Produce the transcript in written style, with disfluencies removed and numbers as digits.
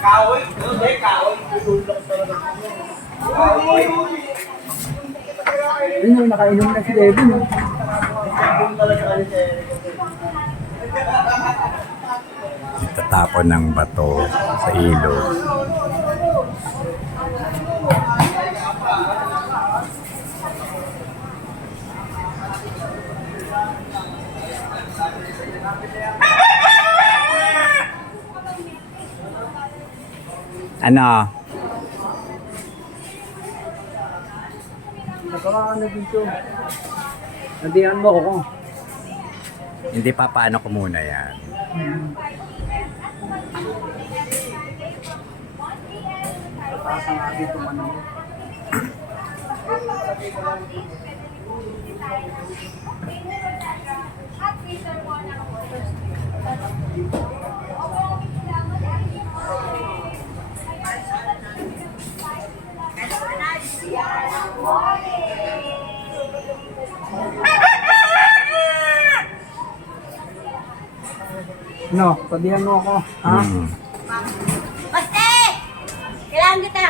Kahoy, hindi, kahoy. Tutulong talaga. Kahoy. Ayun yung nakainom na si Devin. Tutulong talaga kami si Eric. Tatapon ng bato sa ilog. Ano? Nakakaan na dito. Nandiyan mo ako. Hindi pa paano ko muna yan. Pasang nga dito ano. No, sabihan mo ako. Ha? Baste! Kailangan kita!